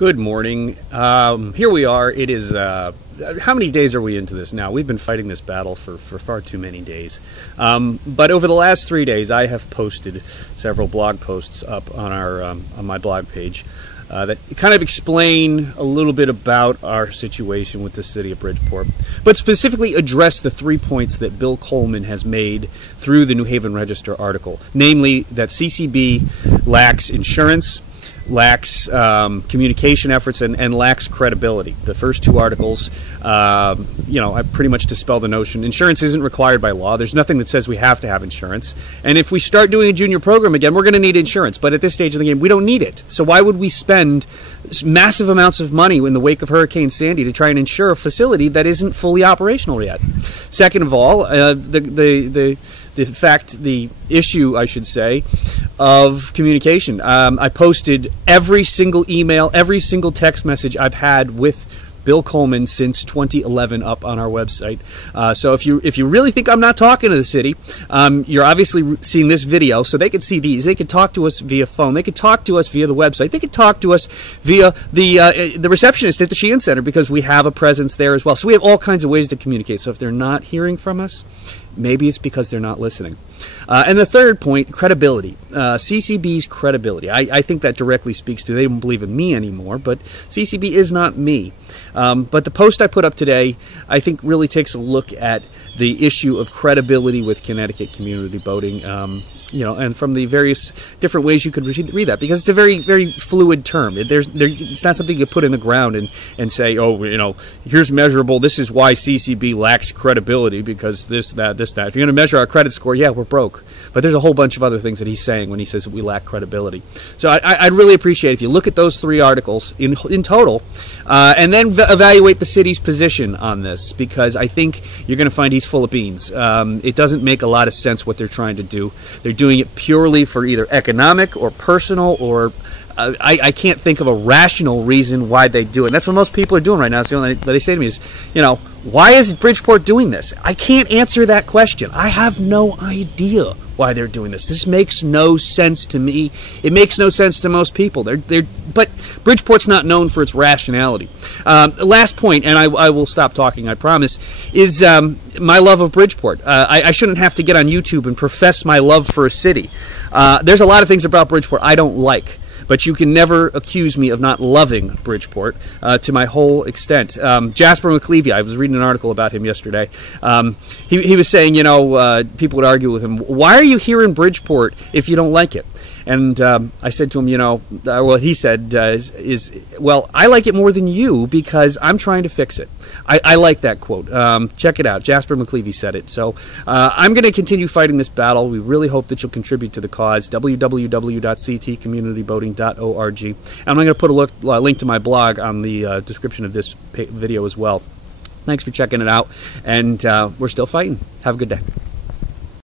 Good morning. Here we are. It is, how many days are we into this now? We've been fighting this battle for far too many days. But over the last 3 days, I have posted several blog posts up on on my blog page that kind of explain a little bit about our situation with the city of Bridgeport, but specifically address the 3 points that Bill Coleman has made through the New Haven Register article, namely that CCB lacks insurance, lacks communication efforts, and lacks credibility. The first two articles, I pretty much dispel the notion. Insurance isn't required by law. There's nothing that says we have to have insurance. And if we start doing a junior program again, we're going to need insurance. But at this stage of the game, we don't need it. So why would we spend massive amounts of money in the wake of Hurricane Sandy to try and insure a facility that isn't fully operational yet? Second of all, the issue, I should say, of communication. I posted every single email, every single text message I've had with Bill Coleman since 2011 up on our website. So if you really think I'm not talking to the city, you're obviously seeing this video, so they could see these. They could talk to us via phone. They could talk to us via the website. They could talk to us via the receptionist at the Sheehan Center, because we have a presence there as well. So we have all kinds of ways to communicate. So if they're not hearing from us, maybe it's because they're not listening. And the third point, credibility. CCB's credibility. I think that directly speaks to, they don't believe in me anymore, but CCB is not me. But the post I put up today, I think, really takes a look at the issue of credibility with Connecticut community voting. And from the various different ways you could read that, because it's a very, very fluid term. It's not something you put in the ground and say, here's measurable. This is why CCB lacks credibility, because this, that. If you're going to measure our credit score, yeah, we're broke. But there's a whole bunch of other things that he's saying when he says that we lack credibility. So I'd really appreciate if you look at those three articles in total, and then evaluate the city's position on this, because I think you're going to find he's full of beans. It doesn't make a lot of sense what they're trying to do. They're doing it purely for either economic or personal, or I can't think of a rational reason why they do it. And that's what most people are doing right now. It's the only thing that they say to me is, why is Bridgeport doing this? I can't answer that question. I have no idea why they're doing this. This makes no sense to me. It makes no sense to most people. But Bridgeport's not known for its rationality. Last point, and I will stop talking, I promise, is my love of Bridgeport. I shouldn't have to get on YouTube and profess my love for a city. There's a lot of things about Bridgeport I don't like, but you can never accuse me of not loving Bridgeport to my whole extent. Jasper McLevy, I was reading an article about him yesterday. He was saying, people would argue with him, why are you here in Bridgeport if you don't like it? And I said to him, what he said well, I like it more than you because I'm trying to fix it. I like that quote. Check it out. Jasper McLevy said it. So I'm going to continue fighting this battle. We really hope that you'll contribute to the cause. www.ctcommunityvoting.org. And I'm going to put a link to my blog on the description of this video as well. Thanks for checking it out. And we're still fighting. Have a good day.